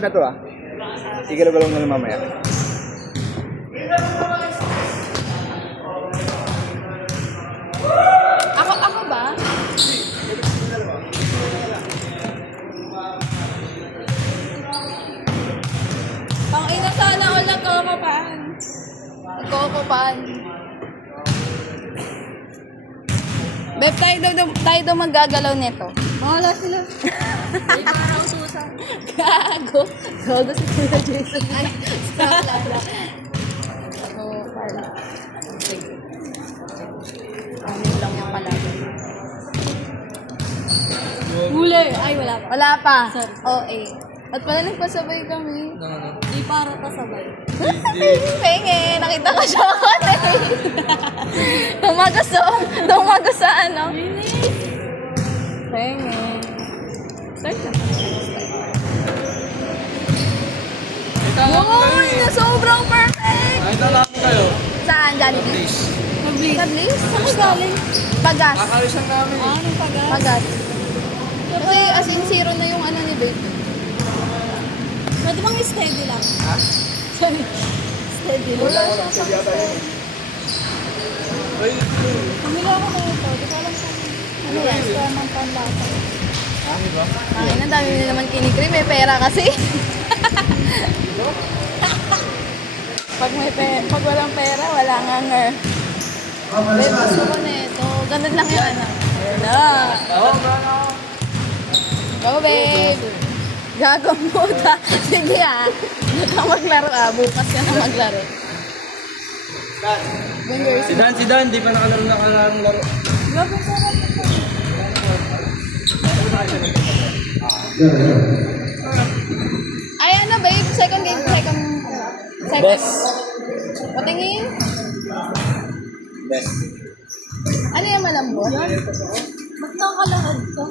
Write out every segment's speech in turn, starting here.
Na to ah. Igalaw-galaw na lang mamaya. Ako ba? Pang-ina sana all nagkokopan. Nagkokopan. Beb, tayo daw maggagalaw nito. Wala sila. Ay, para utusan. Gago. Gago si Kuya Jason. Ay, stop lang. Ako, para. Sige. Amin lang yung palagi. Huli. Ay, wala pa. Wala pa. Sorry. OA. At pala nagpasabay kami. Di para pasabay. Penge, nakita ko siya ako. Tumagas sa ano. Penge. Start na. Uy, sobrang perfect! Ay, lalaki kayo. Saan? Jollibee? Sa Bliss? Saan ka galing? Pagas. Kakalisan namin. Anong pagas? Pagas. Kasi as in zero na yung ano ni Babe. Pwede bang steady lang? Ha? Steady lang. Wala siya sa Ay, Pamila ako na ito. Di ko alam sa ano yan? Sa ng panlasa. ano ba? Ay, ang dami na naman kinikrim. May pera kasi. Pag walang pera, wala nga nga. Babe, gusto ko na ito. Ganun lang yung ano. Wala. Oo, gana. Go, babe. Gagong puta. Sige ah. Hindi ka maglaro ah. Bukas ka na maglaro. Si Dan, di pa nakalaro laro. Gagong sarap ito. Ay, ano babe? Second game, second. Best. Patingin. Best. Ano yung malambot? Ba't nakakalahad to?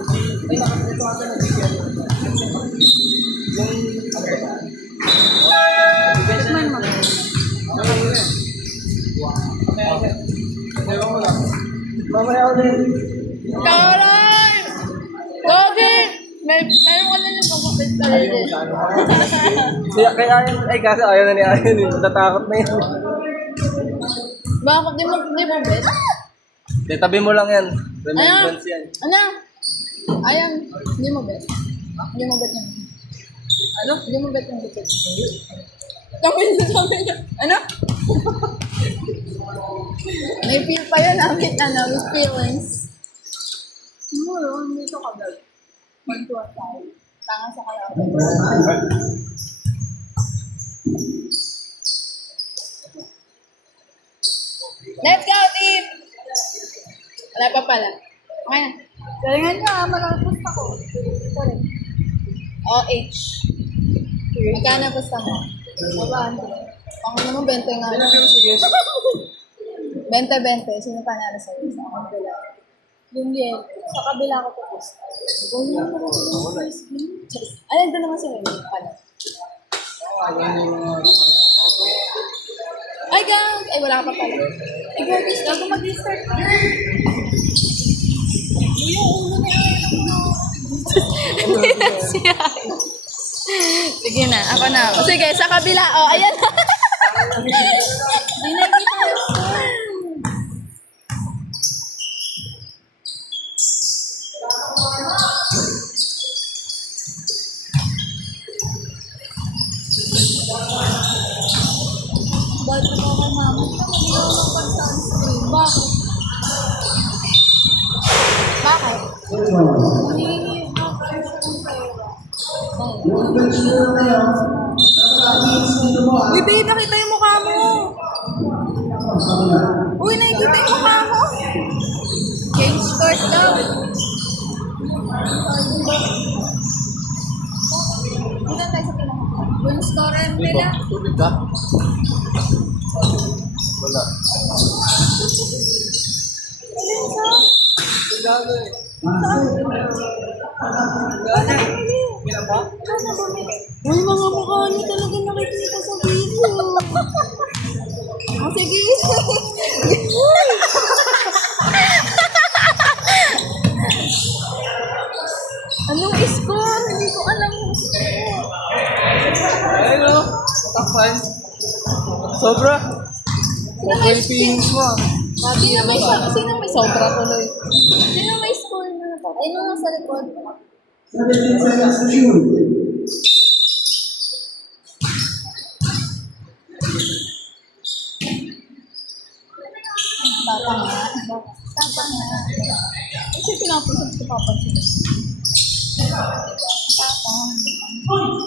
Tikman mo. Mamaya ulit. Taray! Gogi! Meron ka na yung pagkakit ka rin. Kaya ay kaso ayaw na ni Ayan eh. Natatakot na yun. Bakit di mo bet? Tabi mo lang yan. Remembrance yan. Ano? Ayan, hindi mo bet. Hindi mo bet yung ano? Hindi mo bet yung bet. Sabi niya. Ano? May feel pa yun namin, ano, with feelings. Siguro, dito ka ba? Kwentuhan tayo. Tanga sa kalaban. Let's go, team! Wala pa pala. Okay na. Galingan nyo ah, malapos ako. Sorry. OH. Magkano pusta mo? Babaan. Ako naman 20 nga. 20-20. Sino pa nara sa'yo? Sa kabila. Yung yun. Sa kabila ko po pusta. Kung yun naman sa yung first game. Ano doon naman sa'yo? Pala. Ay, gang! Ay, wala ka pa pala. Ay, Gorgeous, gago mag-restart ka. Yung ulo ni Ayan ako. Hindi na siya. Sige na, ako na. O sige, sa kabila. O, ayan na. Hindi na kita yung score. Ba't na ako kay mama? Hindi ako magpag-sunscreen. Bakit? Bakit? Hindi ako kayo ng pera. Uy, babe, nakita yung mukha mo. Uy, nakikita yung mukha mo. Change course daw. Punta tayo sa pinaka. Yung scorer nila. Tubig ka? Wala. Alin sa? Gano eh. Uy, mga mukha niyo talaga nakikita sa video. Oh, sige. Anong score? Hindi ko alam yung score. Ayun o. Takpan. Sobra. Sobra yung feelings mo. Sino may sobra tuloy? Sino may score na ito? Ay, nung nasa record. 17 seconds to shoot. Tapang nga. Tapang nga. Kasi pinapansin ko papansin. Tapang. Ano?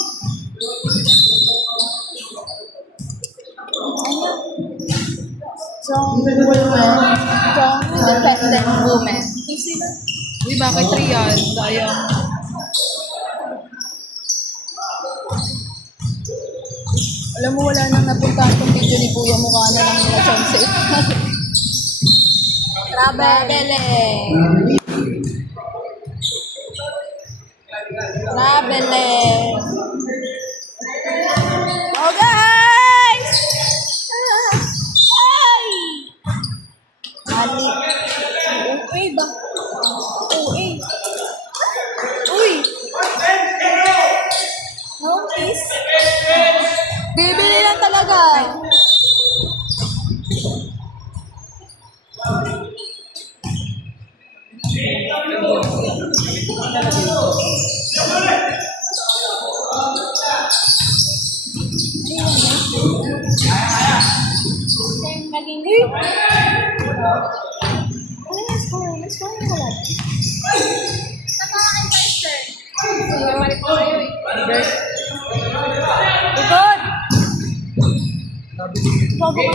Strong woman. Strong independent woman. Uy, bakit 3 yan? Sayang. Alam mo, wala nang napuntahan tong video ni Kuya. Mukha na lang nila chance. Traveling. Traveling. Oh, guys! Ay! Mali. Uy, ba? Uy. Uy! No, please. Bibili lang talaga. Maging ano yung score? May score na wala. Sa mga investor. Sige, mali po kayo eh. Ikot! Bago ka.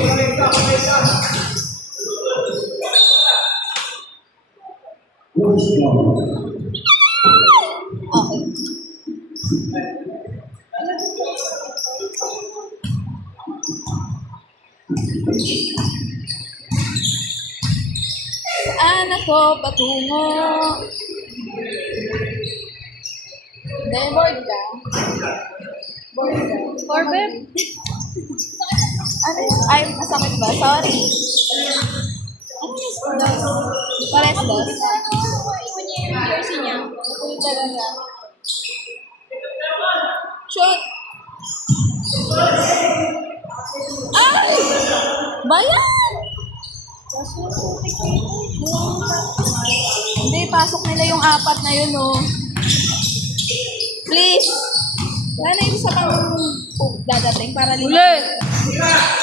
Okay. Saan ako patungo? Dahil bored ka? Bored ka? Score, babe? Ano? Ay, masakit ba? Sorry. Ano yung score? Pares dos? Iwan niya yung jersey niya. Ano talaga? Shoot! Ay! Bayan! Hindi, pasok nila yung 4 na yun, oh. Please! Wala na yung isa pang dadating para Uli! lipat.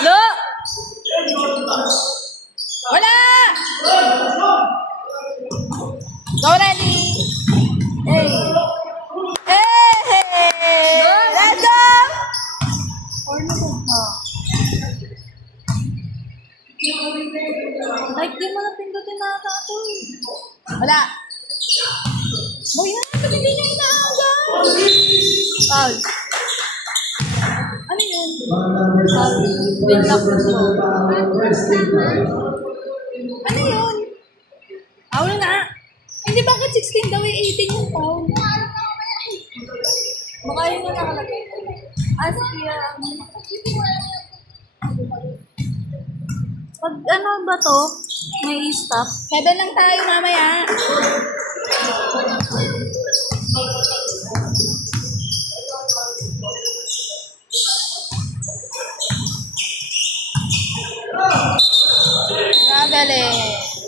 Lo! Wala! Go, ready! Hey! Hey! Let's go! Oh. Like, di mo na pindutin na ako. Wala. Boy, yan. Sabi hindi niya inaanggan. Foul. Ano yun? Foul. Wait lang. Ano yun? Foul na. Hindi, bakit 16 daw eh? 18 yung foul. Baka yun na nakalagay. As pag ano ba to? May stop? 7 lang tayo mamaya. Traveling.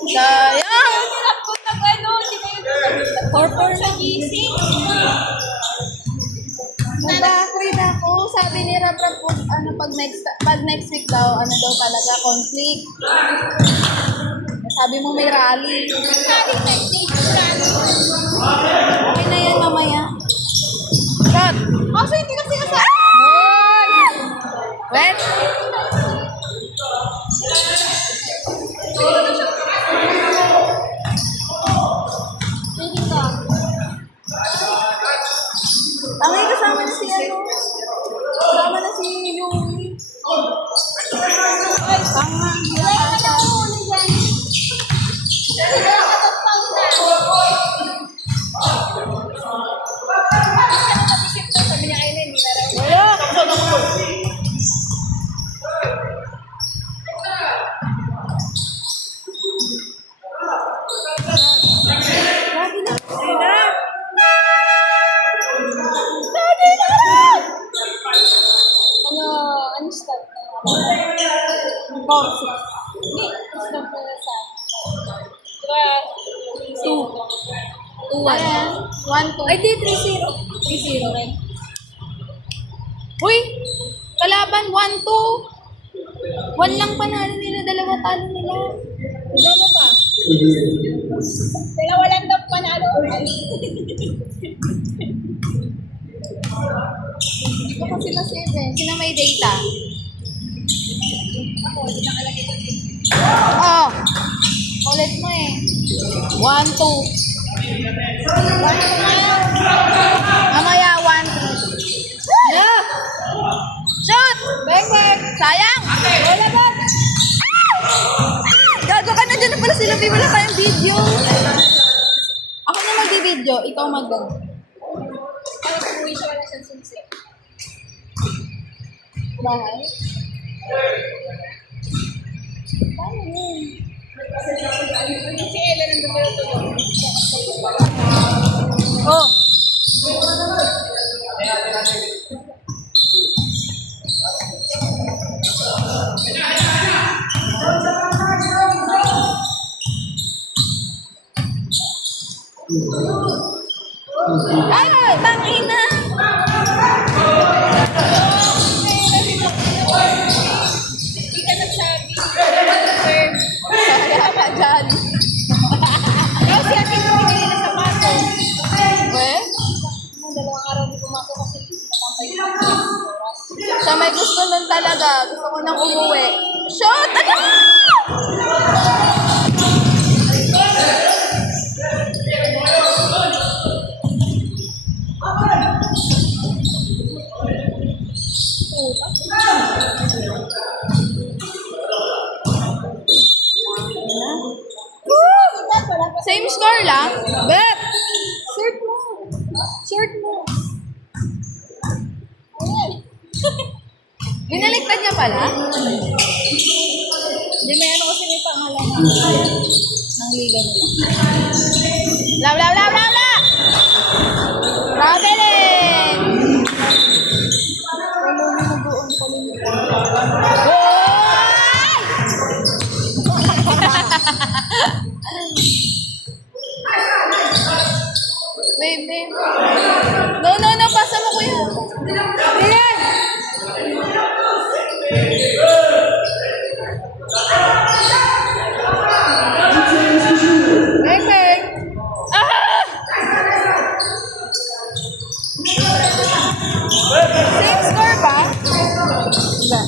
Sayang! Hirap ko na gano'n. 4-4 sa gising. Nadakoy na ako. Sabi ni Rap po, ano, pag next week daw, ano daw talaga, conflict. Sabi mo may rally. Okay na yan mamaya. Shot! Kaso hindi kasi nasa... Wet! Tama yung kasama na si ano. Kasama na si Yumi. Ay, tama. Wala ka na muna dyan. Sabi niya kayo na, hindi Ayan. 1-2. Ay, di, 3-0. 3-0 rin. Uy! Kalaban, 1-2. 1 lang panalo nila, 2 talo nila. Diba mo pa? Dalawa lang daw panalo. Ito kasi na-save eh. Sino may data? Oh! Ulit mo eh. 1-2. Mamaya, 1-3. Yeah! Shoot! Bang, bang! Sayang! Wala ba? Gago ka na dyan na pala sila. Wala pa yung video. Ako na mag-video. Ikaw mag-gang. Parang umuwi siya, wala siyang sunsi. Bahay? Paano yun? Si Ella nandun pa yung tulog. Oh! Ay! Tangina! Hindi ka nagsabi. Kaya ka dyan. Kaya si Ate mo pinili na sa baso. Eh? Nung 2 araw di pumasok kasi natampay ko. Siya may gusto nun talaga. Gusto ko nang umuwi. Shot! Ano? Same score lang? Bet! Shirt mo. Shirt mo. Ayan. Binaliktad niya pala? Hindi may ano kasi may pangalan ng liga nila. Bla bla bla bla bla! Traveling! Babe. No, pasa mo kuya. Ayan! Bang! Ah! Same score ba? Diba?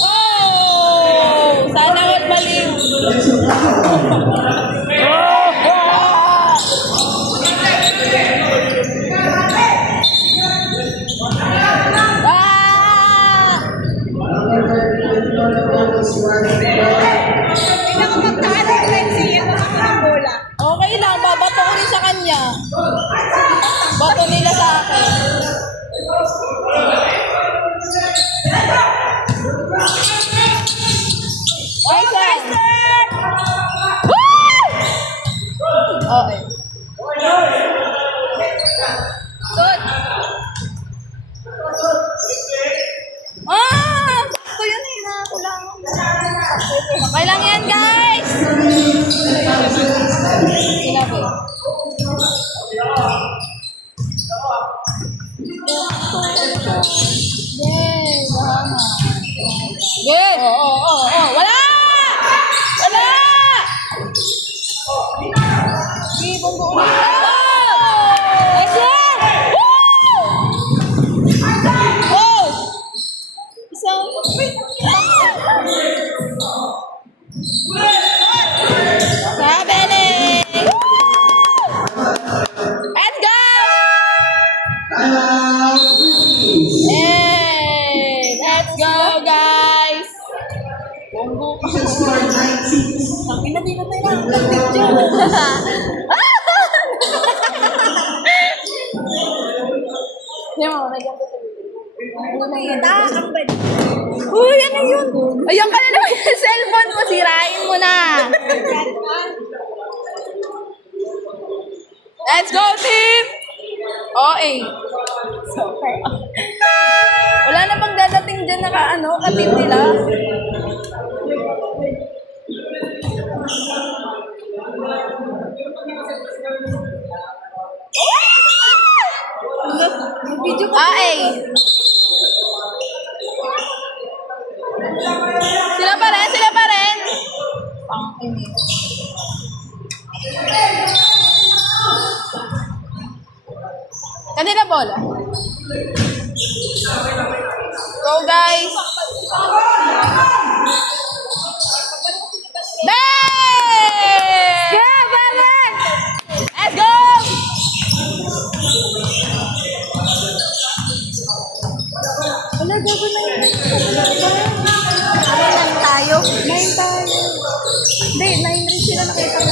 Oh! Sana all balik. Ah! Hindi ako magkaan ng Lexi. Ito ako ng bola. Okay lang, babato ko rin sa kanya. Bato nila sa akin. Okay, sir! Woo! Okay. Good. Sakto yun eh. Nakakulang. Okay lang yan, guys! Sinabi. Yes, tama. Good. Oo. Wala! Sige, bonggo ulit. Nice one! Woo! Oh! Isang... Traveling! Let's go! Timeout, please. Hey! Let's go, guys! Bonggo pa. Score 9-6. Sabi na din natin lang. Pag-picture. Hindi mo, nagyan ko sa video. Uy, ano yun? Ayun ka na naman yung cellphone mo. Sirain mo na. Let's go, team! OA. Wala na bang dadating dyan ka-team nila. Video ko. Eh. Sila pa rin, sila pa rin. Kanina bola. Go guys. Bang! Let's go! Wala, gago na yun. Nine tayo. 9 tayo. Hindi, 9 rin sila nakita ko.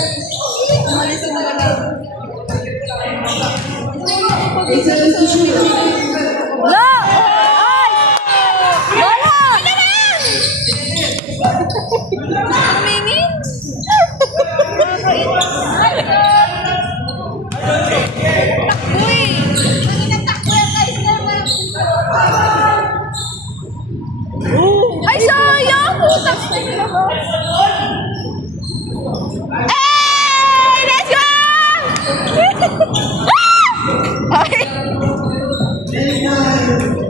Umalis sila na lang. Lo! Ay! Bola! Tumingin? Uy! Ay, sayang! Putak na nila ba? Hey! Let's go! Ay!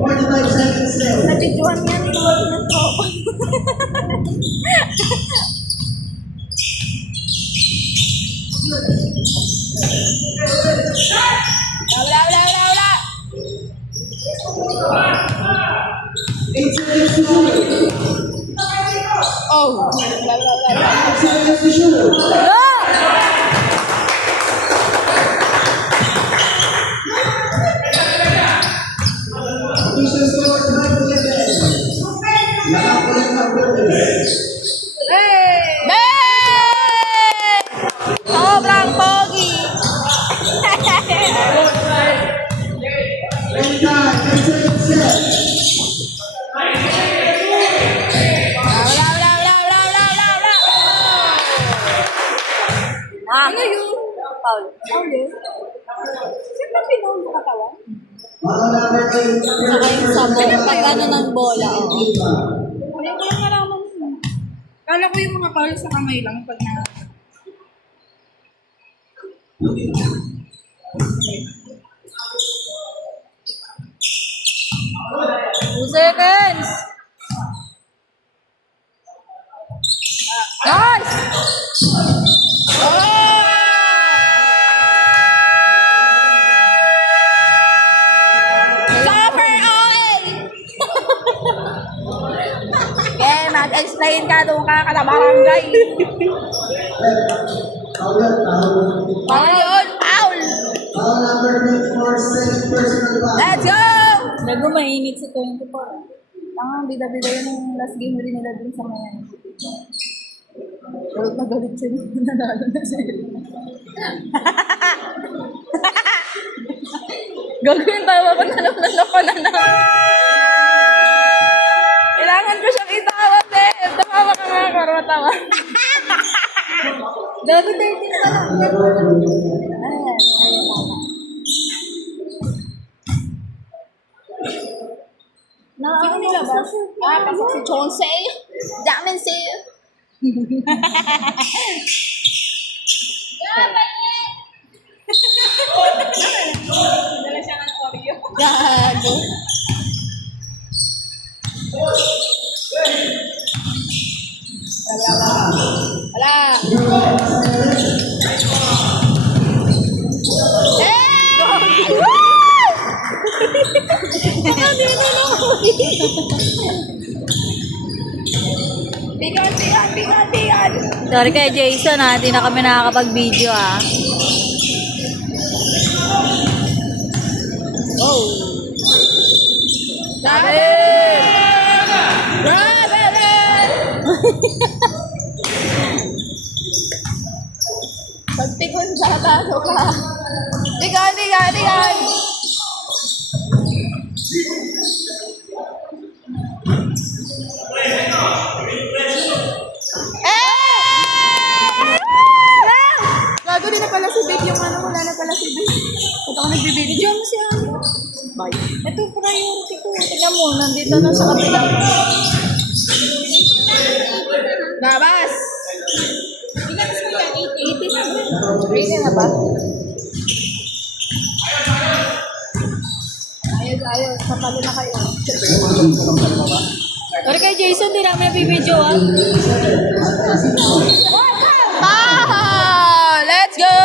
45 seconds left. Nabidyohan niya ni Lord na to. Wala, wala, wala, wala! 8 seconds to shoot. Oh! Wala, wala, wala. 5 seconds to shoot. Lo! Losing score 9-11. Nakakulit ang goal. Bang! Sobrang pogi! And time, 10 seconds left. Wala, wala, wala, wala, wala, wala, wala! Ano yun? Paul. Paul eh. Siyempre pinaulo ka tawa? Mga number 8. Saka yung sabon. Pag ano ng bola. Oh. Wala ko lang nalaman yun. Kala ko yung mga Paul sa kamay lang pag na... Two seconds! Nice! Suffer oil! Okay, mag-explain ka doon ka na barangay. Foul, foul. Paano yun? Foul! Foul number 24, second personal foul. Let's go! Bago mainit sa 24. Bida-bida yun yung last game rin nila dun sa mga galit na galit siya nung nanalo na siya. Gagawin tawa ko na naman. Kailangan ko siyang itawa, Beb. Tumawa ka nga para matawa. Gabi 13 pa lang. Ayan, tama. Sino nilabas? Pasok si Chonsey. Jamin si... Dala siya ng Oreo. Gago. Wala. Bigat. Sorry kay Jason ha, hindi na kami nakakapag-video ha. Pagtikon sa talo ka. Tigan. Gago din na pala si Vic yung ano, wala na pala si Vic. Ba't ako nagbibideo mo si ano? Bye. Ito, priority ko. Tingnan mo, nandito na sa kabila. Babas! Ilan sa kaya? 80 na ba? Ayos. Kapalo na kayo. Pero kay Jason, di namin nabibidyo ah. Ah! Let's go!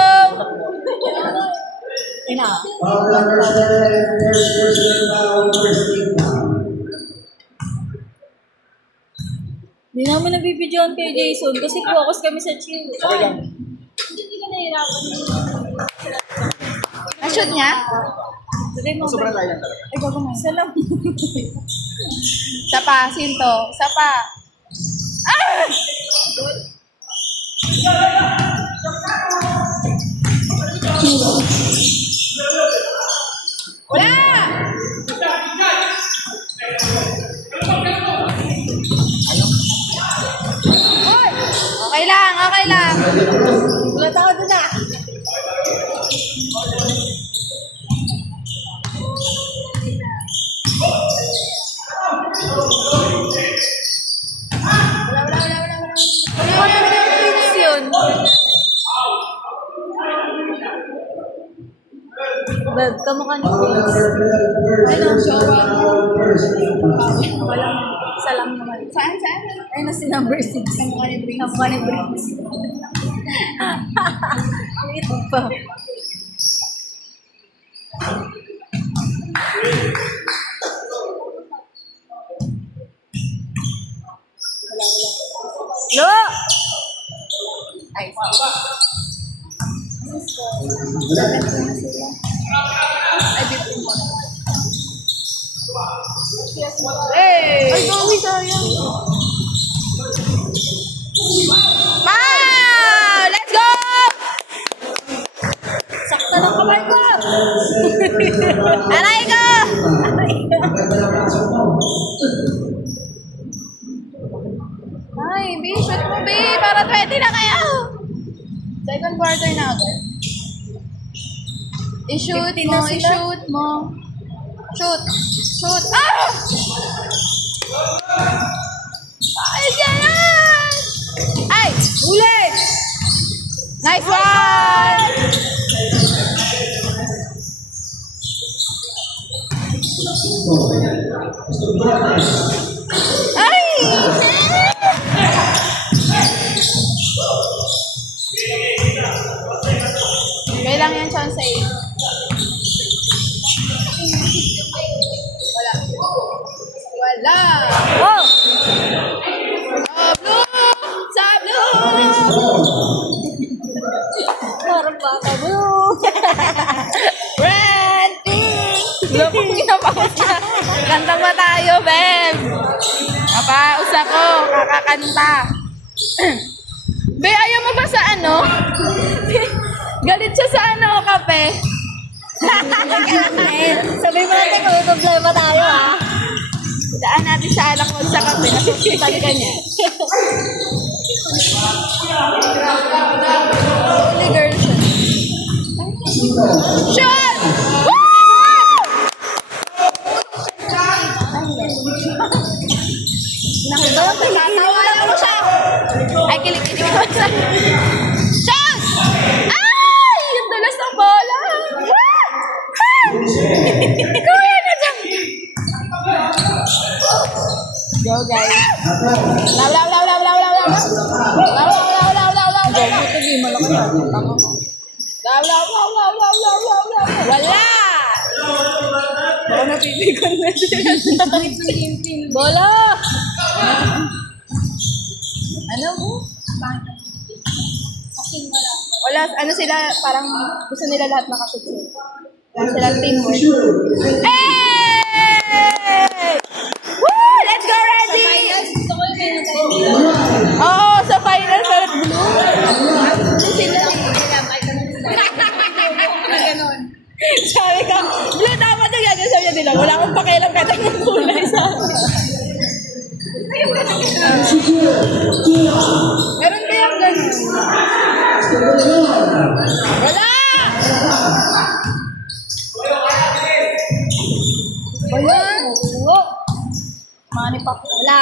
Ina. Foul number 7, first personal foul, first team foul. Di namin nabibidyoan kay Jason kasi focus kami sa chill. Hindi ka nahirapan. Na-shoot niya? Sobrang kaya talaga. Ay, bago mo. Salam. Isa pa, Sinto. Isa pa. Ah! Wala! Hoy! Okay lang, okay lang. Ulat ako doon ah. Ano na yung yun? Beb, kamukha ni Foul Prince. number 12, Ano, first jowa? personal foul, first team foul. Walang salam naman. Saan? Ay, na si number 6. Kamukha ni Prince. Kamukha ni Prince. Ito pa. Lo! Ay, Hey! Ay, bawi sayang. Wow! Let's go! Sakta ng kamay ko! Aray ko! Ay, B, shoot mo, B. Para 20 na kayo. Second quarter na agad. I-shoot 15 mo, na sila. i-shoot mo. Shoot! Shoot! Ah! Ay, yan! Ay! Ulit! Nice one! Ay! Kailang yan chance sa 8. Wala. Wala! Oh! Sa blue! Parang bata mo. Red, pink! Loko, pinapaus na. Kanta ba tayo, Beb? Kapaus ako, kakakanta. Be, ayaw mo ba sa ano? Galit siya sa ano, kape? Sabi mo natin kung may problema tayo ah. Daan natin sa alak mo sa kape. Nasukitan ka niya. Only girl siya. Shot! Woo! Nakatawa lang mo siya. Ay, kilig-kilig mo siya. Shot! Ay! Yung dulas ng bola. Kuya na dyan. Go, guys. Law, law, law, law, law, law, law. Law, law, law, law, law, law. Ito di mo lang kaya. Law, law, law, law, law, law, law, law. Wala! Baka napipigan na sila. Bola! Ano mo? Wala, ano sila, parang gusto nila lahat makashoot sila. Parang silang teamwork. Hey! Woo! Let's go, Reggie! Gusto ko yung meron tayo dito. Oo, sa finals ulit blue. Kasi sila eh. Ganon. Sabi ko, blue dapat na gano'n. Sabi niya nila, wala akong pakialam kahit anong kulay sa akin. Meron kayang gano'n? Wala! Oo. Money pack. Wala.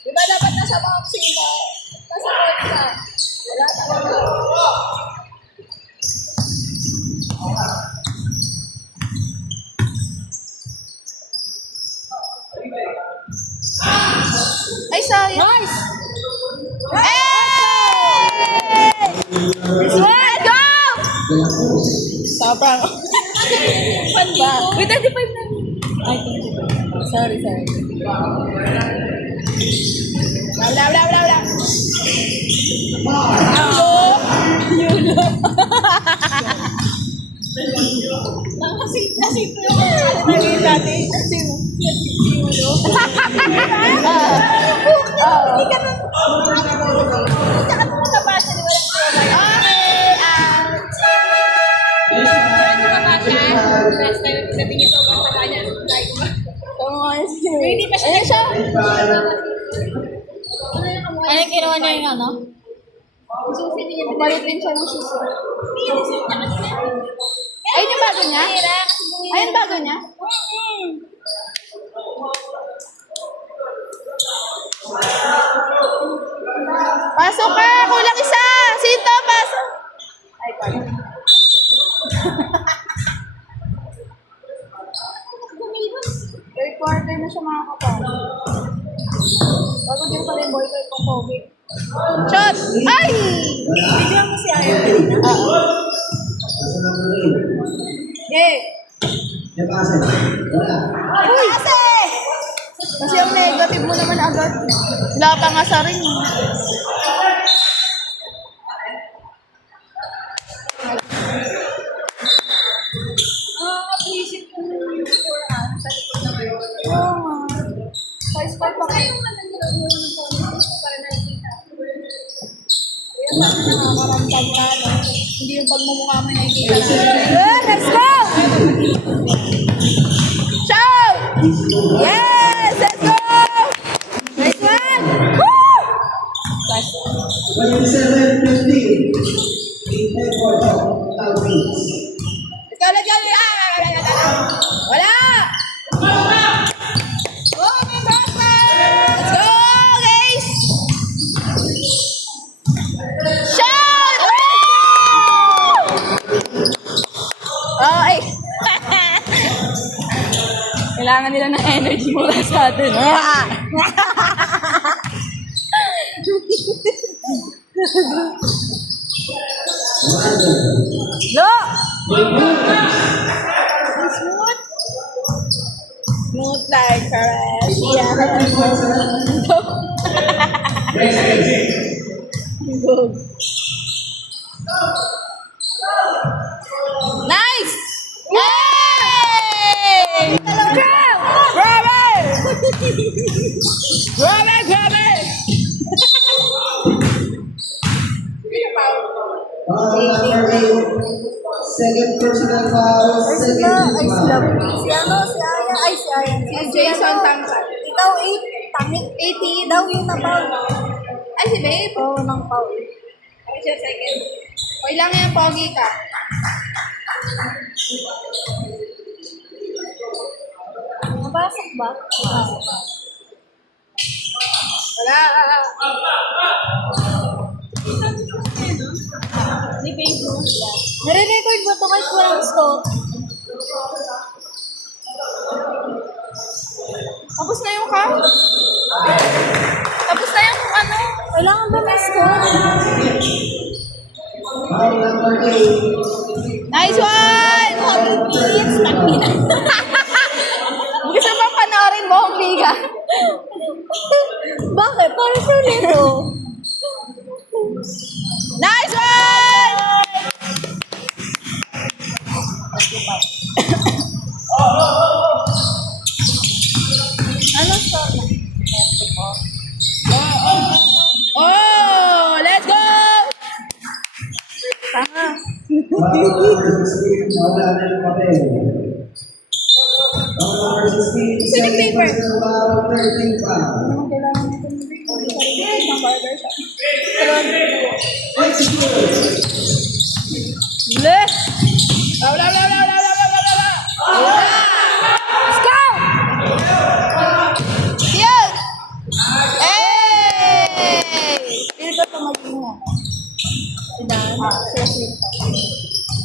Diba dapat nasa boxing ka? Nasa court ka. Wala talaga. Ay, sayang. Nice! Hey! Let's go! Sobrang. Wait, 35 na. Ay, thank you. Sorry. Wala. Kasi ito yung naging dati. Kasi Yulo. Hindi ka na. Tsaka ito nakabasa, di ba? Okay, Last time, natingin sa mga kanya. Hindi pa siya. Ano yung kinuha niya yung ano? Palit din siya ng susi. Ayun yung bago niya? Ayun bago niya? Pasok ka! Kulang isa! Sito, pasok! Ay, pala. Third quarter na siya mga kapal. Bago din pala yung boyfriend kong COVID. Shot! Ay! Bigyan mo si Ayo kanina. Oo. Yay! Uy! Kasi yung negative mo naman agad. Wala pa nga sa rin. Nakaka-visit ko yung score sa likod na ngayon. Oo nga. Size 5 pa kayo. Para nakikita. Kaya sabi nakakaramdam ka, no? Hindi yung pagmumukha mo nakikita namin. Good! Let's go! Shout! Yes! Let's go! Nice one! Woo! 27-15. Let's go! Let's go! Wala! Oh, may basket! Let's go, guys! Shout! Okay. Kailangan nila ng energy mula sa atin. Lo! Smooth like caress. Yeah. Nice! Yay! Grab! Grab it! Grab it! Grab it! Second personal foul. Second foul. Si ano? Si Aya? Ay, si Aya. Si Jason Tangkal. Ikaw 8. Tangik 80 daw yung na-foul. Ay, si Babe. Oo, ng foul. Ay, siya second. Okay lang yan, pogi ka. Nabasok ba? Wala. Ni Babe. Nare-record ba ito kahit walang stop? Tapos na yung ka? Tapos na yung ano? Kailangan ba may score? Foul number 8. Nice one! 40 minutes, tangina. Gusto bang panoorin mo, Biga? Bakit? Para sa nito. Nice one! Ano stop? Oh! Let's go! Tanga. Foul number 16. Wala na yung papel. Foul number 16. Sino yung Second paper? personal foul. 13 foul. Anong kailangan nito ni Biga? Isang barbershop. Execute. Bless! Wala!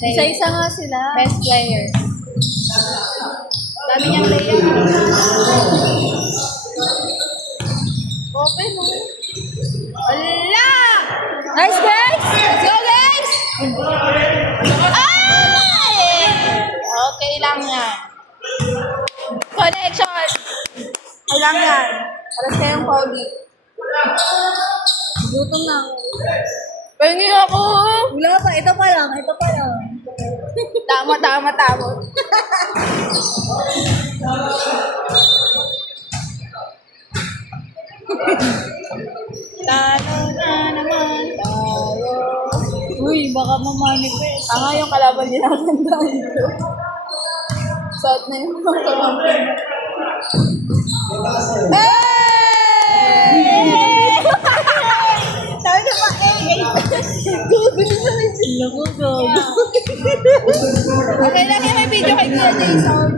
Isa-isa nga sila. Best player. Dami niyang layer. Open mo. Wala! Nice, guys! Let's go, guys! Ay! Okay lang yan. Connection! Okay lang yan. Alas kayong Pauli. Gutom na ako. Pahingi ako! Wala pa, ito pa lang. Tama. Talo na naman tayo. Uy, baka mamanifest. Tanga yung kalaban din natin dito. Suot na yung mga kalaban. Hey! Sabi na ba, Gugulis na rin sila. Okay lang yan, may video kay Kuya Jason.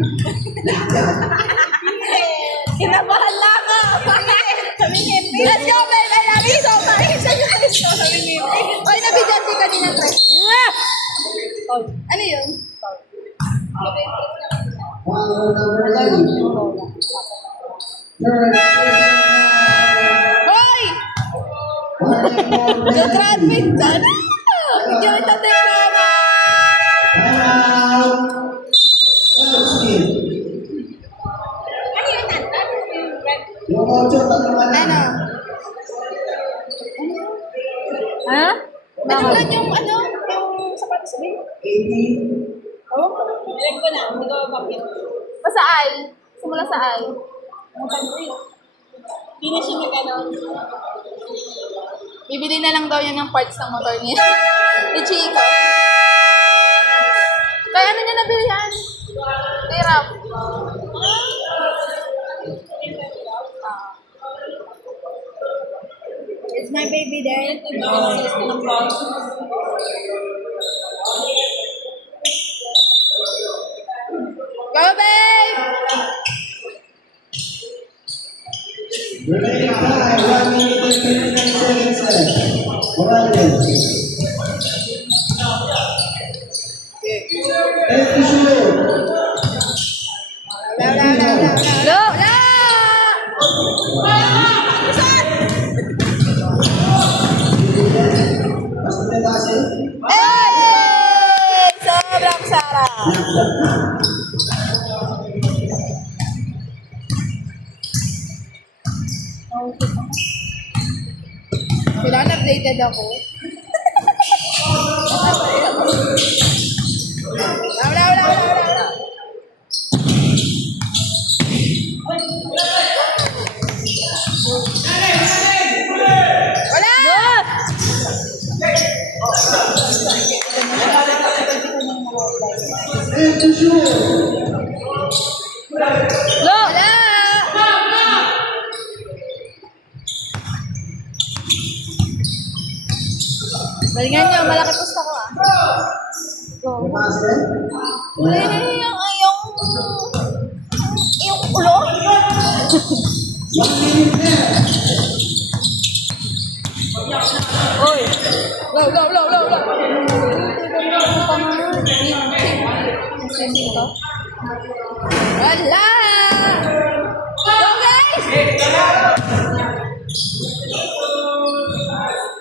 Kinabahan na ako. Sabi ni Emily. Let's go, babe. I love you so much. Sabi ni Emily. Okay, nabidyan din kanina, Tres. Ano yun? Follow number 8. Hoy! Graduate ka na! Bigyan kita tayo naman! Yung 8, tanungan na. Ano? Ha? Tanulan yung ano? Yung sapatos ba yun? 18. Oh? Ilan ko na, hindi ko mapapit. O sa ay? Simula sa ay? Hindi na siya nag-ano. Bibili na lang daw yan ng parts ng motor niya. Ni Chico. Kaya ano niya nabili yan? Tirap. It's my baby there. Go, babe! Remaining time, 1 minute and 59 seconds left. Morales. Empty shoot. Go! Mas pinabasin. Hey! Sobrang sarap! Kailangan updated ako. Wala. Wala! Empty shoot. Wala! Galingan nyo, malaki pusta ko ah. Pinabasin. Wala yung ulo. 1 minute left. Oy! Low. Wala! Go guys!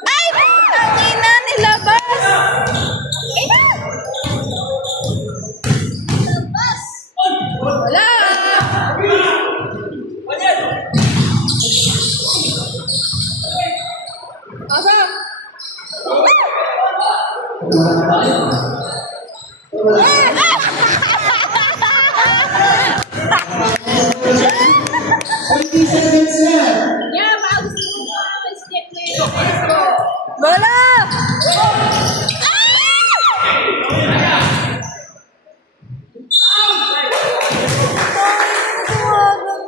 Ay! Tangina, nilabas! Ina! Wala! Asa? Wala!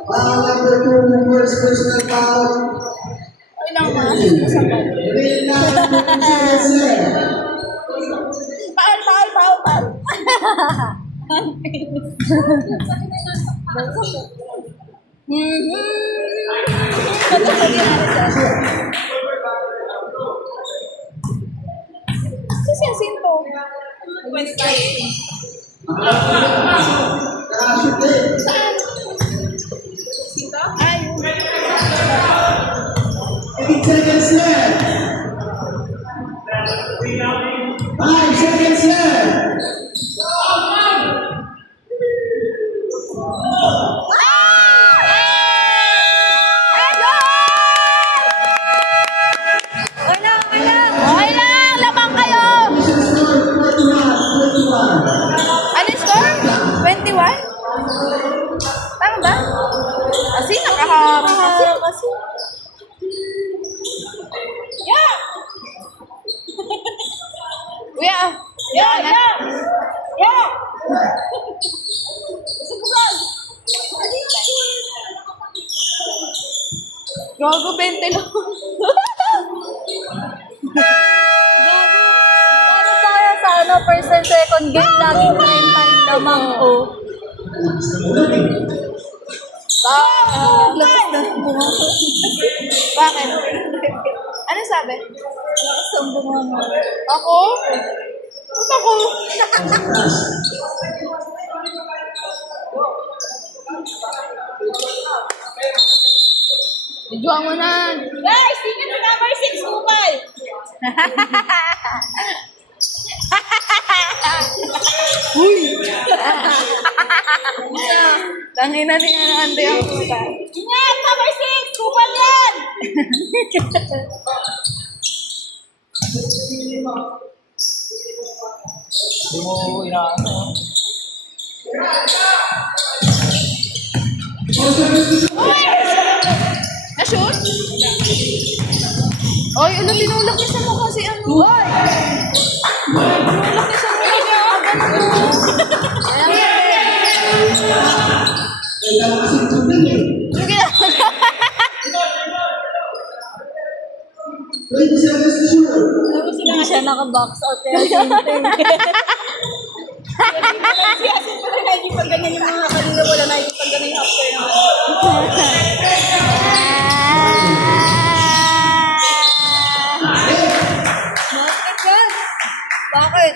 Foul number 2, reverse personal foul. Ay lang ma. Remaining time, 15 seconds left. Foul. Kasi yung sinto. 8 seconds left. 5 seconds left. Okay lang, lamang kayo. Mission score 21. Ano yung score? 21? Tama ba? Kasi nakaharap kasi. Kuya, Gago 20 lang. Ano ba kaya sa ano, first and second game, laging 30 yung lamang o. Lakas na bunga ko. Bakit? Ano sabi? Lakas ang bunga mo. Ako? Ba't ako? Videoan mo na. Guys, tingnan sa number 6, Kupal. Tangina ni Ante ang puta. Ingat, number 6, Kupal yan. Hindi mo inaano. Na-shoot? Oy, ano tinulak niya sa mukha si ano? Oy! Tinulak niya sa mukha niya. Ano ginagawa? 20 seconds to shoot. Hindi siya naka-box out kaya sinting. Kasi pala lagi pag ganyan yung mga kanina wala na yung pag ganyan yung after naman. Bakit?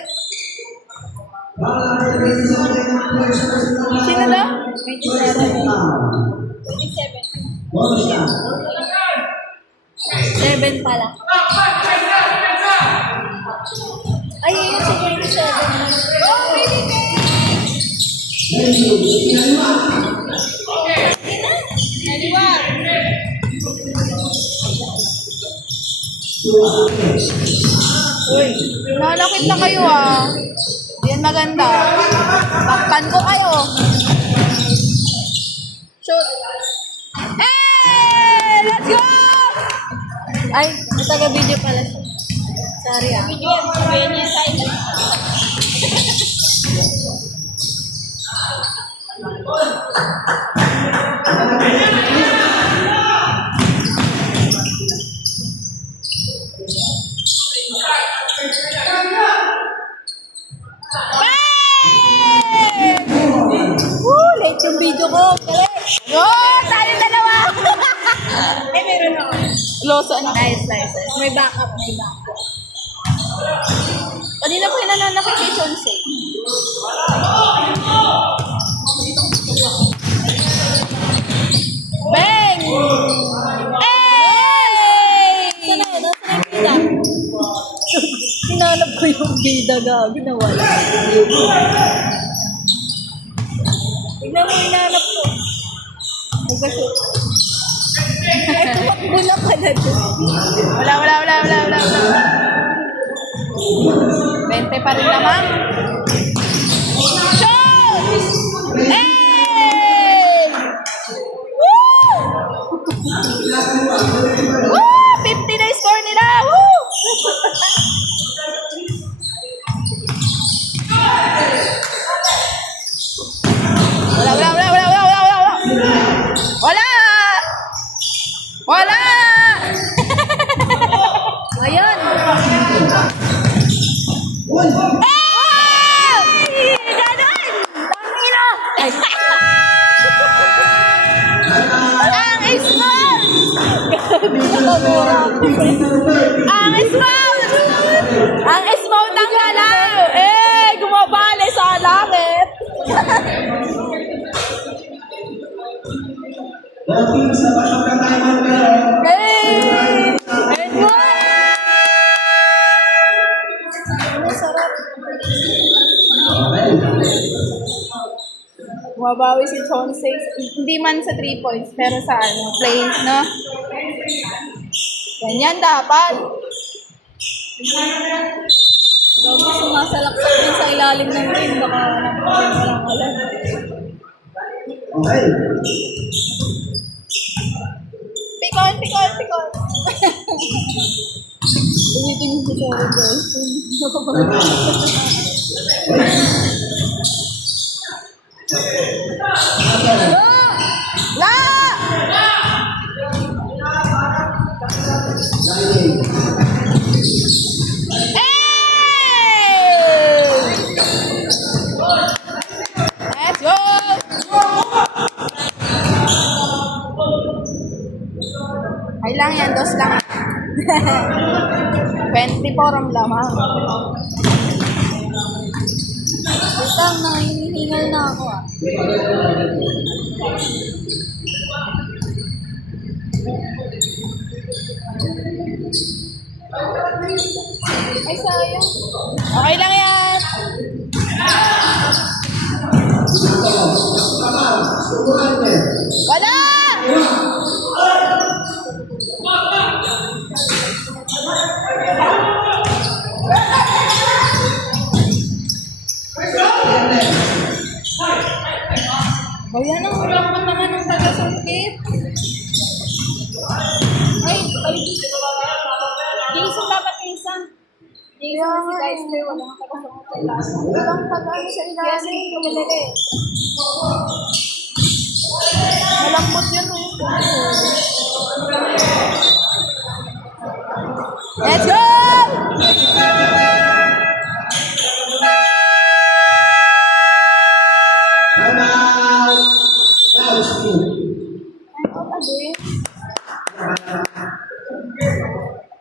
Sino daw? 27. Bonus shot. 7 pala. Ay, yun si 27. Uy, nalakit na kayo ah. Yan maganda. Takpan ko kayo. Shoot. Hey! Let's go! Ay, may taga-video pala siya. Sorry ah. Video yan. Sabihin niya sa inyo. Late yung video ko. Galing. Go! Tayo dalawa! Ay, meron ako. Loso na. Nice. May backup. Kanina po yung nananakikisyon siya. Bang! Hey! Sana yun? Nasaan yung bida? Hinanap ko yung bida, gago na wala. Tignan mo, hinanap ko. Nagpa-shoot. Ay, tumakbo lang pala doon. Wala. 20 pa rin naman. Shoot! Hey! Woo! Woo! 50 na yung score nila! Woo! Wala! Ayun. Hey! Ganon! Tangina! Ang small! Ang small! Ang small ng galaw! Eh! Okay, sa pagkakaiman kayo. Hey! And one! Okay. Mabawi si Chonsey. Hindi man sa 3 points, pero sa play, no? Ganyan dapat. Bago sumasalaksak din sa ilalim ng ring, baka walang alam. Okay. Pikon, pikon, pikon. Tumitingin ko sa ring, guys. La! Let's go! Ay lang yan, dos lang. 24 ang lamang. Wait lang, nangihingal na ako ah. Ay, sayang. Okay lang yan. Wala! O yan ang lamang naman ng taga-sungkit. Ay, Jason dapat Jason. Jason si Geisler, walang taga-sungkit. Walang pag-ano sa ilalim. Kumalali. Malambot yun. Let's go! Come out. Out speed.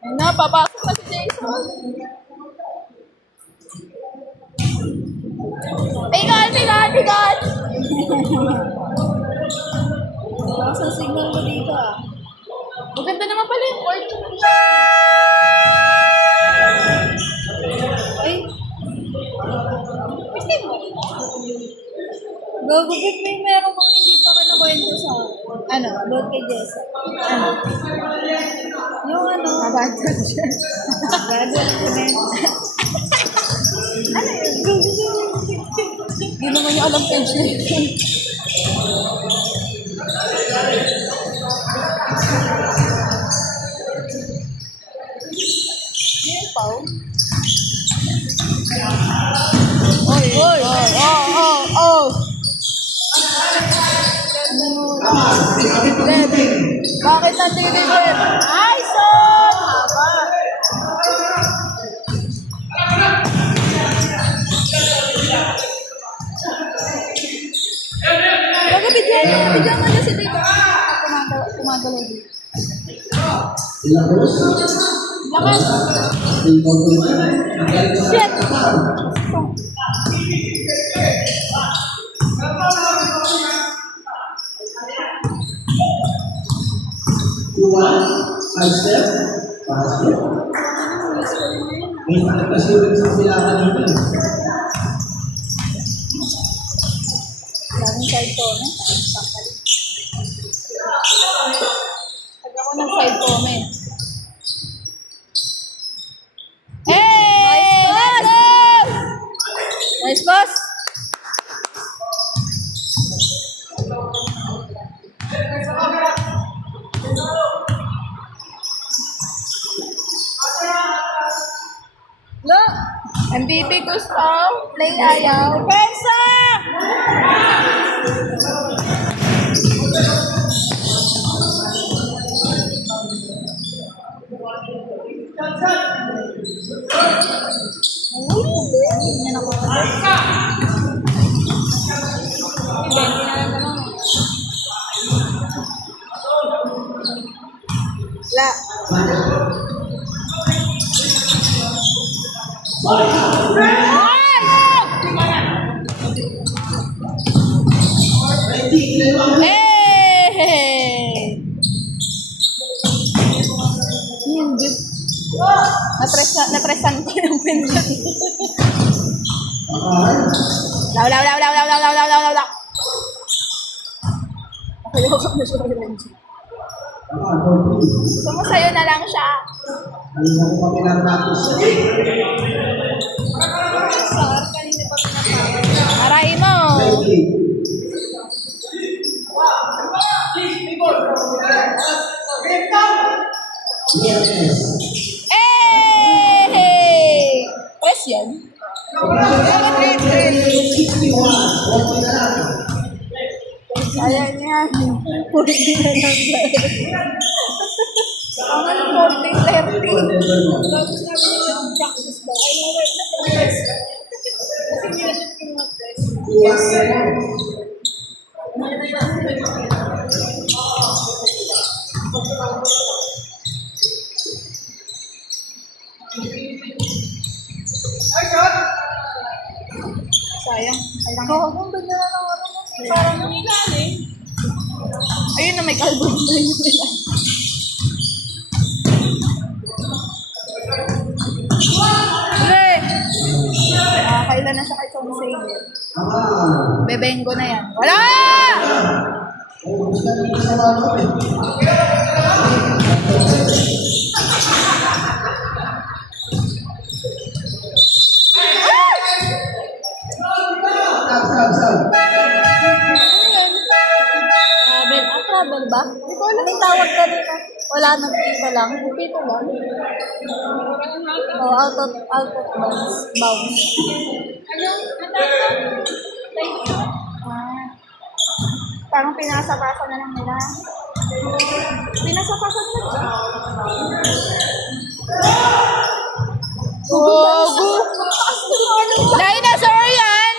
Ayun na, papasok na si Jason. Pigon, pigon, pigon! Nasa signal mo dito ah. Maganda naman pala yung court. Ay, Gusto mo? gagubit may meron kang hindi pa kinakwento sa ano, about kay Jessa. Ano? Yung ano, Mabagod siya. gagawin ko na yun. Ano yun? Hindi naman niya alam page na yun. Yan, Pao. Oy, oy, oh. Bakit nandiliver? Ay, son! Haba. Baga, bigyan mo na si Dito. Kumagalaw dito. Ilang boss? Lakas. Shit! Five step. Basket. May nagkasirin sa silakan dito. Daming side comment. Pag ako ng side comment. Hey! Let's go! Nice boss! Look! MVP Gustav. Play ayaw. Pensa! La. Hey! Hindi. Napresan ko yung pindot. Law, law, law, law, law, law, law, law, law, law. Ayoko na siya rin. Gusto mo sa'yo na lang siya. Aray mo. Hey! Press yan. Ayan yan. 40 na lang. Ang ano 40, 30. Tapos namin yung nag-practice ba? Ay, no, wait. Kasi hindi na siya pinag-press. Sayang. Oo, kung ganda na lang ako. Parang nangilalim. Ayun na may kalbo na yun nila. Ule! Kailan na siya kay Tom Sager? Bebengo na yan. Wala! Travel ba? Hindi ko alam yung tawag ka dito. Wala, nagpito lang. Nagpito lang. Oh, out of bounds. Parang pinasa-pasa na lang nila. Pinasa-pasa na lang. Gogo! Dinosaur yan!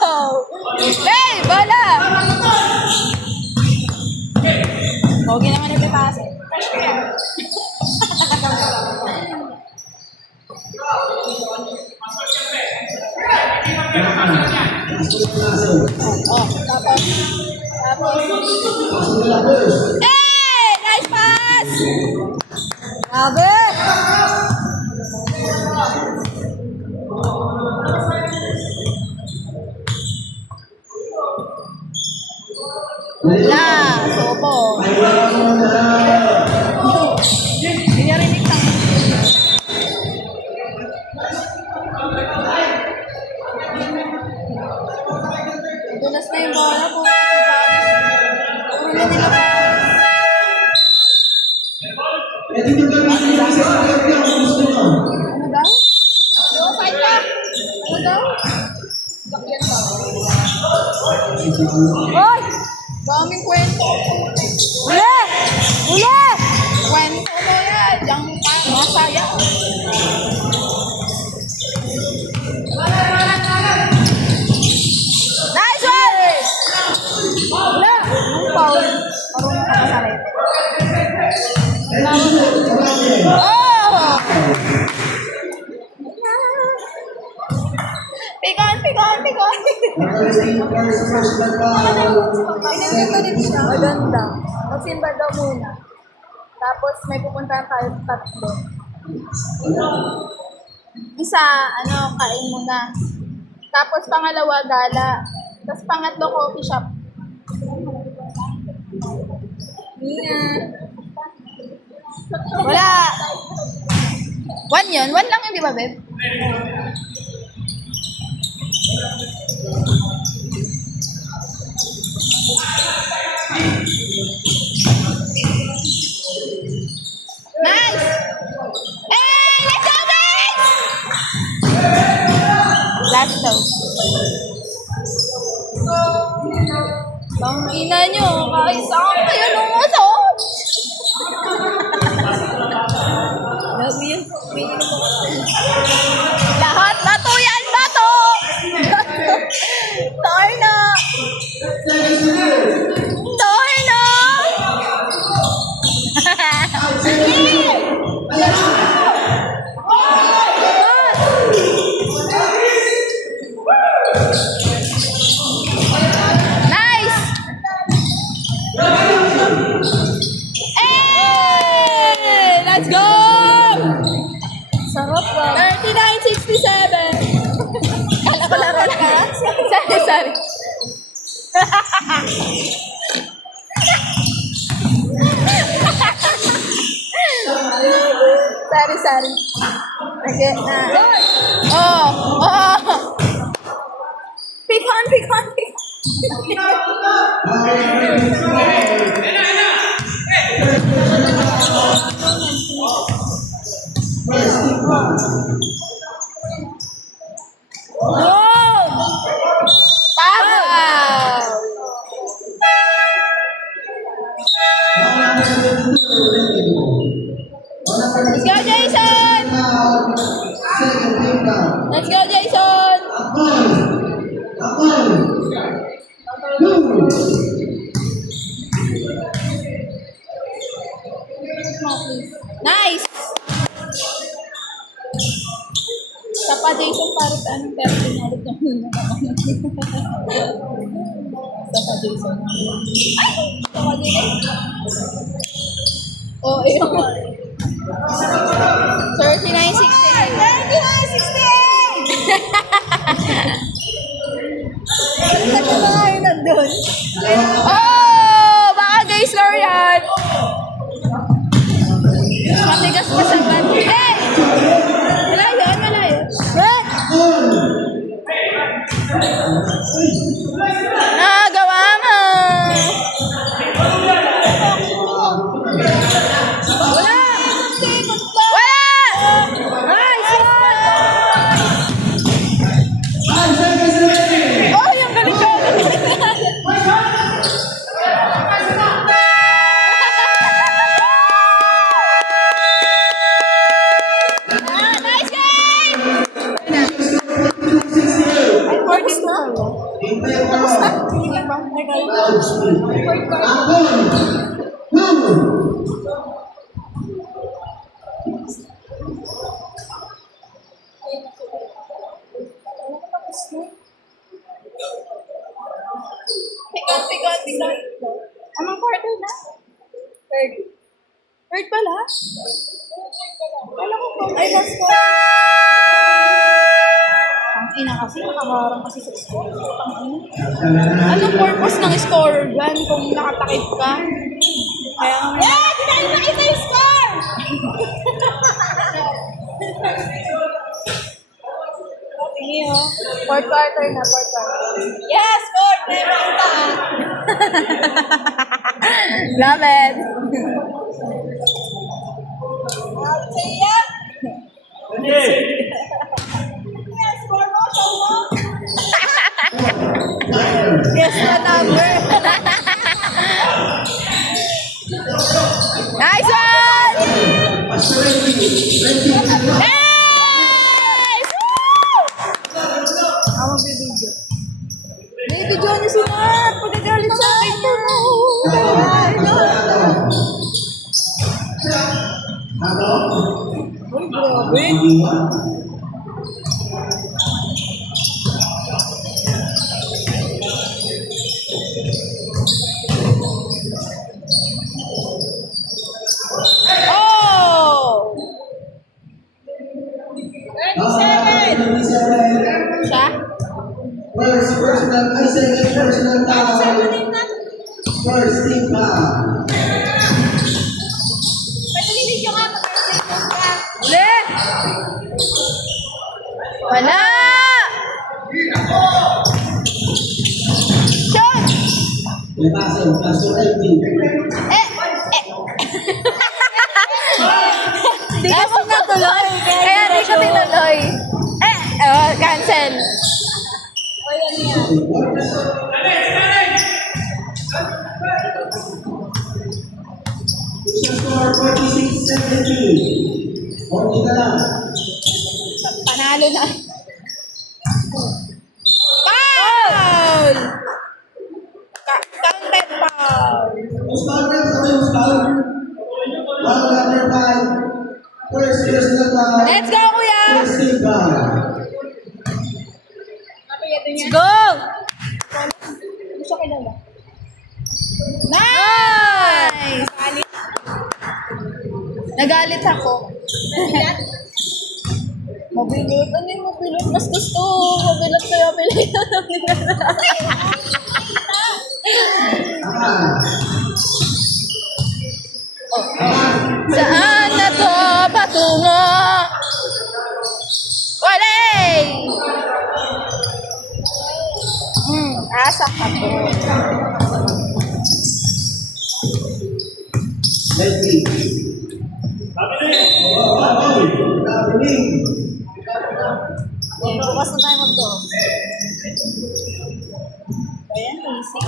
Oh! Hey! Bala! Pogi naman yung pipasa. Oh, tapos. Hey! Nice pass! Grabe! Wala! Sopo. Hindi niya rinig lang. Dulas na yung bola po. Puro na nila pa. Ano daw? Fight na! Ano daw? Hoy! Daming kwento. Uli! Uli! Kwento mo yan. Diyan ka. Masaya. Nice one! Wala. Anong foul? Marunong ka sa rete. Oh! Pikon, pikon, pikon. Maganda. Magsimba daw muna. Tapos may pupuntahan tayo tatlo. Isa, kain muna. Tapos pangalawa, gala. Tapos pangatlo, coffee shop. Wala. One yun? One lang yun, di ba, babe? Nice! Hey! Let's go, guys! Last daw. Bang ina nyo, kaisa ka kayo lumusot! Lahat bato yan, bato! Torna! Torna! Sorry. Sorry. Okay, na. Oh. Pick on. Foul! Let's go, Jason! Second team down. Let's go, Jason! Nice! Sapa, Jason, parang anong pero pinalit na Sapa, Jason. Ay! Sapa, Jason. Oh, ayun. 39-68! Ito na nga yun nandun. Oh! Baka guys, Lorian! Matigas pa sa band. Hey! Malayo. Gawa mo! Oh, yung galing ko! Nice game! Tapos na. Hindi ka ba? Tigot. Anong quarter na? Third. Third pala? Wala ko po. Ay, last quarter. Ang ina kasi, nakaharang kasi sa score. Ang ina. Anong purpose ng scorer dyan kung nakatakip ka? Kaya nga. Yeah! Di tayo nakita yung score! Sige oh. Fourth quarter na. Yes! Fourth! Meron pa! Love it! Say yeah! Yes! Score mo! Show mo! Guess the number! Nice one! Nice! Woo! Ako magbibideo. May video na si Mark! Pagkagalit sa akin po! Uy, grabe! Oh! 37. Siya? First personal, ay second personal foul. First team foul. Pagkalilig ka pag-play mo ka. Uli! Wala! Shot! Lepasen, Pastor LB. Di ko natuloy. Kaya di ko tinuloy. Cancel. O yan yan. Score 46-17. Only ka lang. Panalo na. Foul! Counted foul. Who's foul na? Who's foul? Foul number 5. First personal foul. Let's go, kuya! First team foul. Let's go! Hindi siya kilala. Nice! Nagalit ako. Mabilot? Ano yung mabilot? Mas gusto. Mabilot kaya pilihan namin na. Saan na to patungo? Walay! Asa ka po. Bukas na tayo magto. Ayan, easy.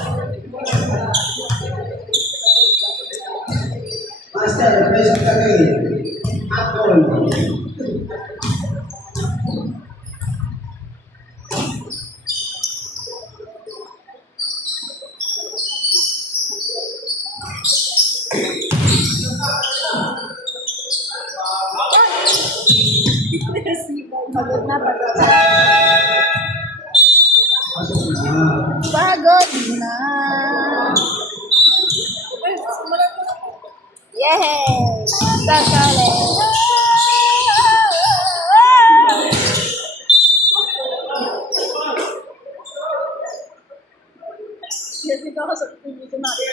Master, besok kami. Apple. Pagod na, pagod na. Pasok na. Pagod na. Yes! Sasali. Kasi ako sa pinito natin.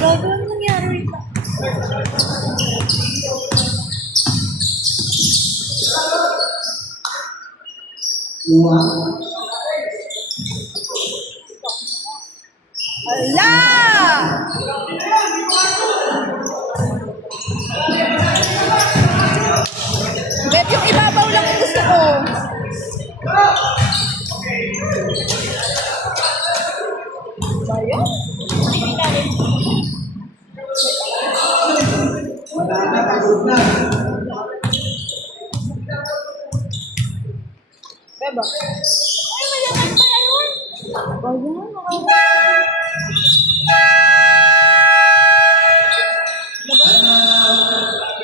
Bago ang nangyari. Dua. Ala! Bet, yung ibabaw lang ang gusto ko. Bayo? Wala na, pagod na. Beba. Ay, mayaman pa yun. Bayo,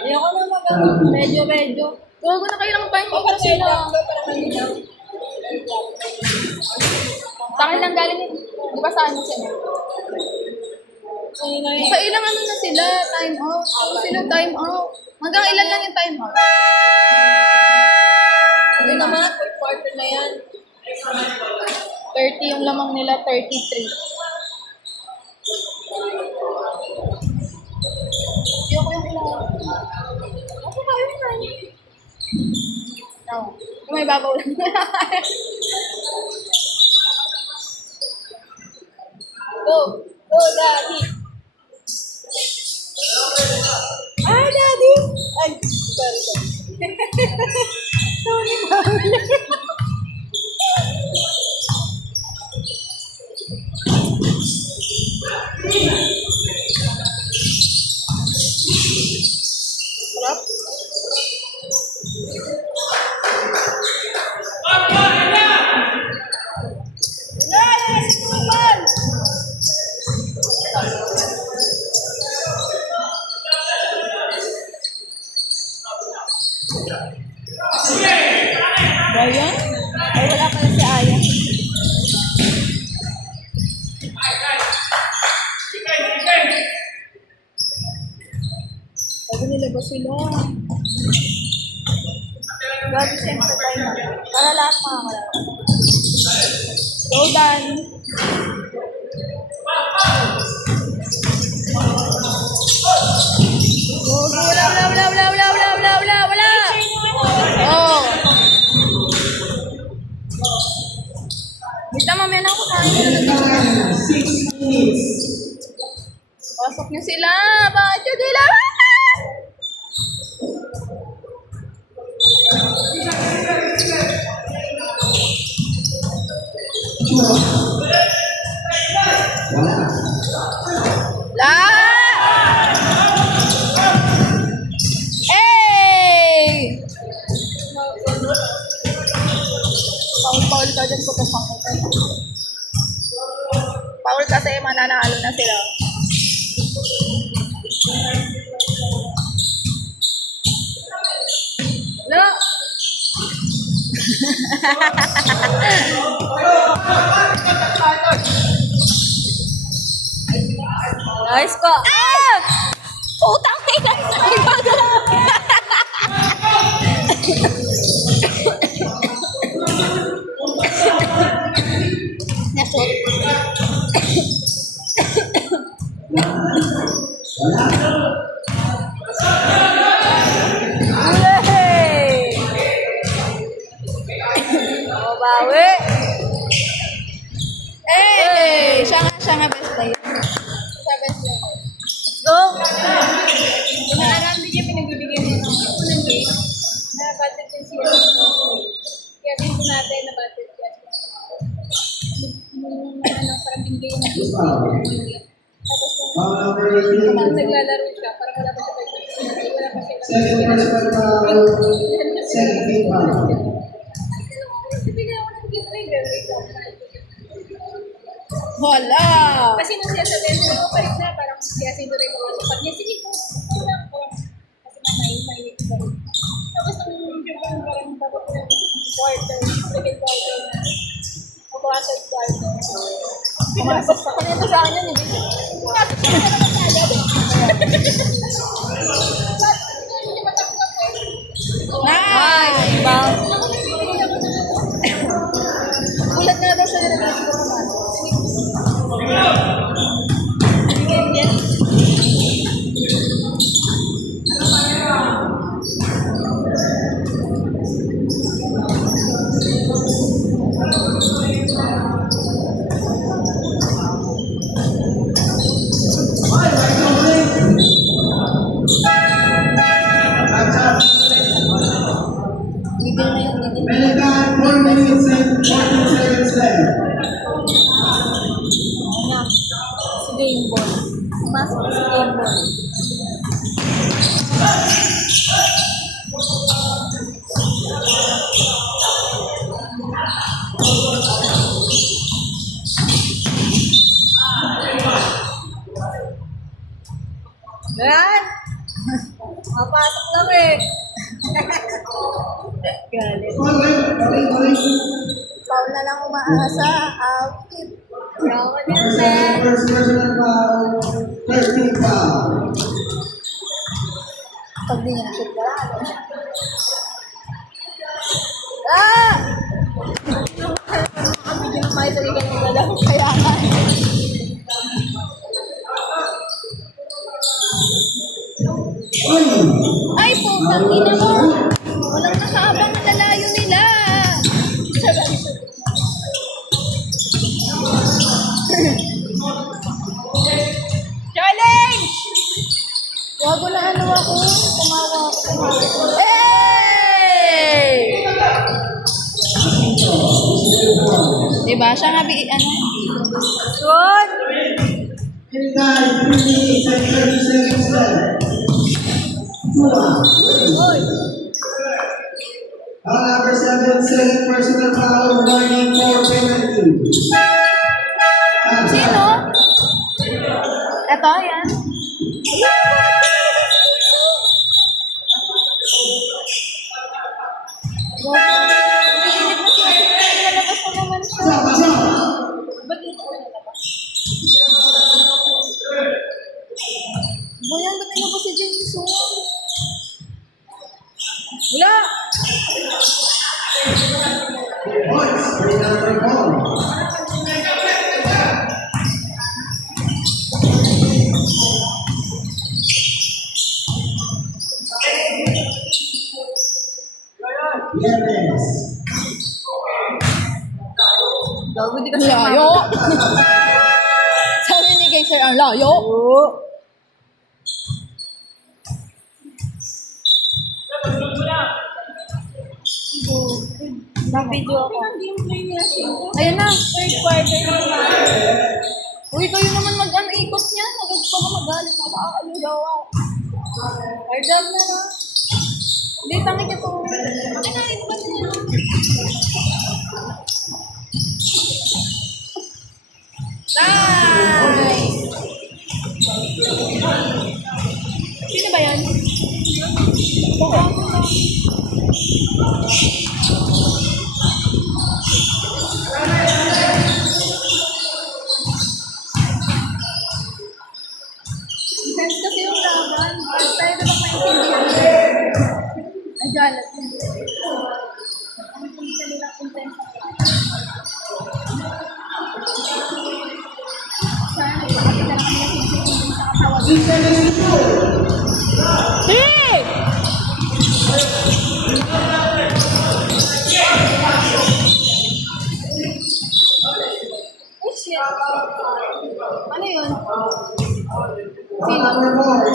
ayoko na medyo. Gago na kayo ng time over sila. Sa akin lang galing yun. Di ba sa ano sila? Sa ilang ano na sila, time out. Ano sila time out? Hanggang ilan lang yung time out? Hindi naman, quarter na yan. 30 yung lamang nila, 33. Ayoko yung ilang. Ako ba yun na? No. Yung may babaw lang. Go! Go, Daddy! Ay, Daddy! Ay, sorry. Sarap. Bayan? Ay, wala pala si Aya. Bago nilabas sila. Bago siyempre tayo na. Para lahat mga Go, Dan. Go, go, wala. Oh. Basta mamaya na ako kain. Pasok niyo sila. Bakit yun sila? La! Hey! Paul ka dyan ko pa Paul kasi mananalo na sila. Nice pa. Ah! Utang ina. Yay! Oh, bawi. Eh, siya nga best player. Siya best player. Go! Nakaraan din niya pinagbibigyan ng unang game. Na-budget yung siya. Kaya din po natin na-budget yan. Parang binigay yung game. Tapos nung naglalaro siya, parang wala pa siya budget. Wala pa siya Second personal foul. Second team foul. Bigyan ako ng gift ring. Wala! Kasi nung siya sabihin sa ako, palit na, parang siya sinurin ko. Pag niya, sige ko. Kasi mainit ba. Tapos nung parang bago ko ng quarter, second quarter na. O quarter. Pumasok pa. Kung ito sa akin yun, hindi. Pumasok pa na naman agad. Hindi matakot ako eh. Nice! Rebound. Ulat na daw siya na nagkakaroon pumasok. Leader na yung leader. Pelican, 4 minutes and 14 seconds left. Si Game Boy. Pumasok na si Game Boy. Yan! Mapasok lang eh. Galit. Paul na lang umaasa. Outfit. Yawa din Second personal foul. 13 foul. Pag di niya na-shoot ka lang. Ah! Hindi na may talaga ng galaw. Kaya nga. Ay, putang ina mo! Walang nakaabang na lalayo nila! Challenge! Wago na ano ako. Tumawa ako. Hey! Diba? Siya nga ano? Shoot! Pelican, 3 minutes and 30 seconds left. Oy! Foul number 7, second personal foul. Warning for penalty. Sino? Eto, yan. Mainit na siya. Lalabas na naman siya. Stop, stop. Ba't ito ko nalabas? Boyan, ba't nilabas si Jameson? Wala! Points for number 4. Yes. Gago, hindi kasi layo. Sabi ni kay Sir, ang layo. Nag-video ako. Ang gameplay niya siya. Ayun na. Third quarter na Uy, kayo naman mag-ano, ikot niya. Huwag pa ka magalit. Nakakaligawa. Hardab na na. Hindi, tangit niya po. Pakinain ba niya? Nice! Sino ba yan? seconds to go. 3! Oh, shit. Ano yun? Number 4.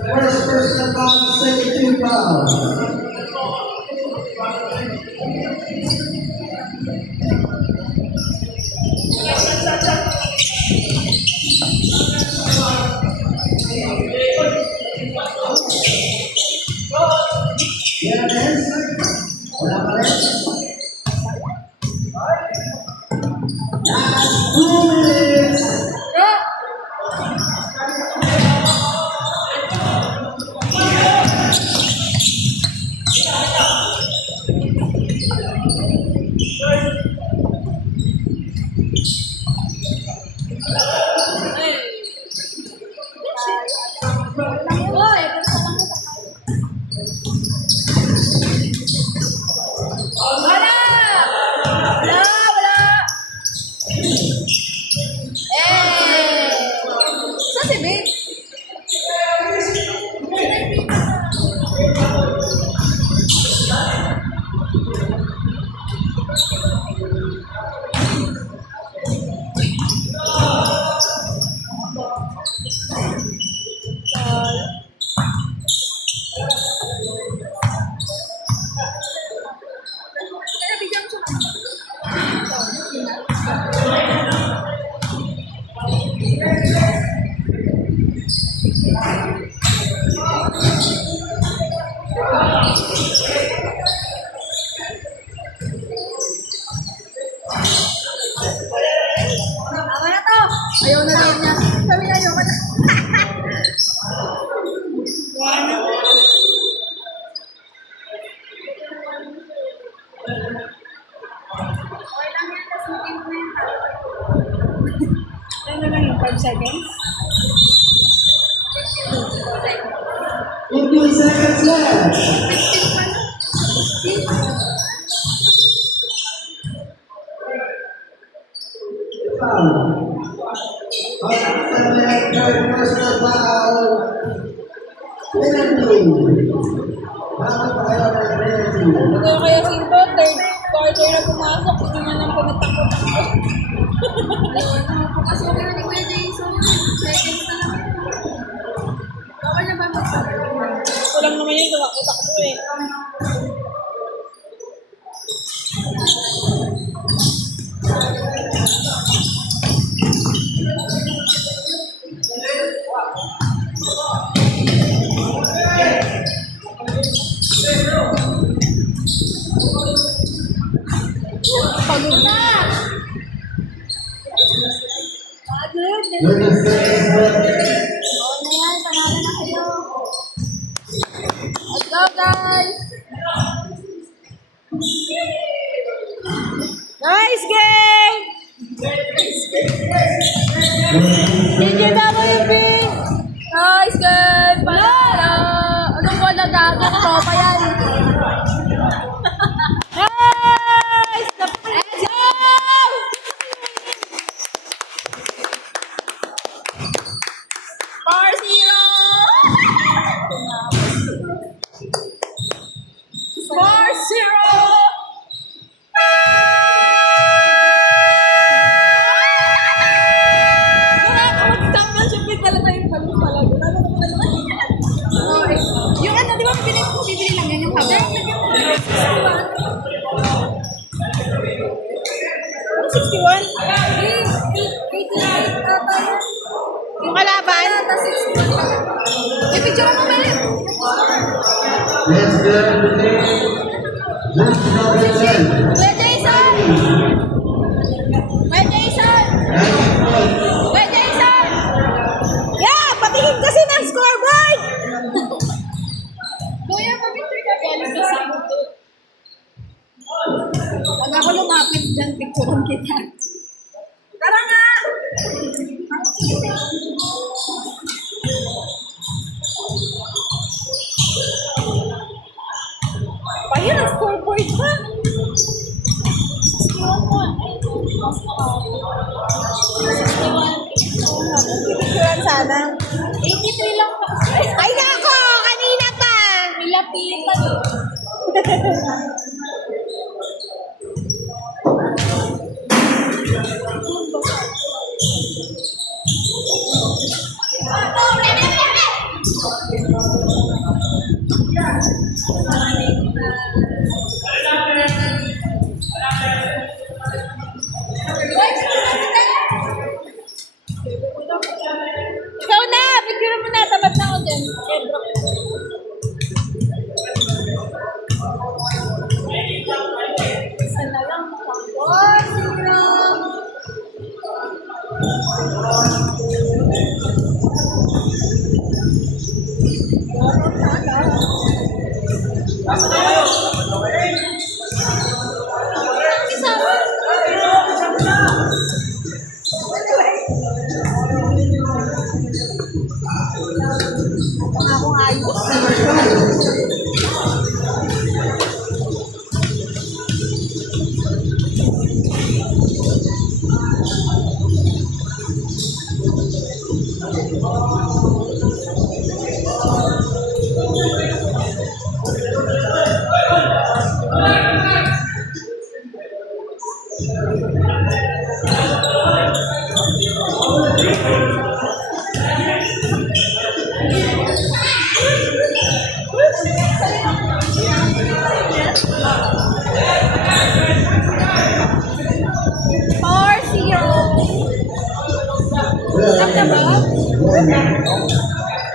First person foul, second team foul. Yes. Wala pa rin. 2 minutes. Wala! Wala! Wala! Saan si babe? Tama na to! Ayaw na rin niya. Sabi na ayaw ka na. Ano lang yung 5 seconds? 15 seconds left. Foul. Third personal foul. Penalty. Bakit pa kayo ng penalty? Ikaw kaya Sinto, third quarter na pumasok, hindi na lang pinatakot-takot. Kasi okay na ni Kuya Jason. Seconds na lang. Baka na ba magpapagawa? Kulang naman yun, tumakbo-takbo eh. Pagod na! Pagod! 30 seconds left. Oo na yan, panalo na kayo. Let's go, guys! Nice game! DJWP! Nice, good! Panalo! Anong wala gago? Tropa yan. Nice! Let's go! 4-0! Championship talaga yung palo talaga. Yung ano, di ba bibili lang yan yung haba? 61? Yung kalaban? I-picture mo ba yun? Let's go. Let's go. Kuya Jason! Kuya Jason! Kuya Jason! Yeah! Patingin kasi ng scoreboard! Kuya, pag-picture ka ba? Pag ako lumapit dyan, picturean kita. Tara nga! Ayun, ang scoreboard ha! 61 mo. Ay, 61. na. 83 lang pa. Ay, nako! Kanina pa! Nilapitan. Ikaw na! Picture mo na. Tapat na ako dyan. Isa na lang. Oh, sigram!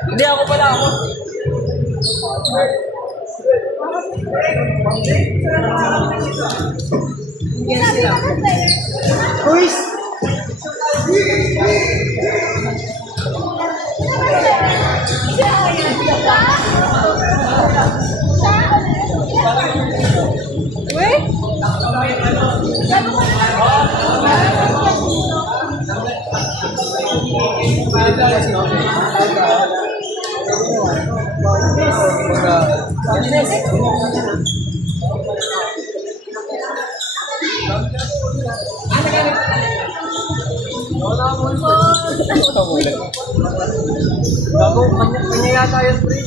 Hindi ako pala ako. Boys! Bago, kanya yata yun, pre.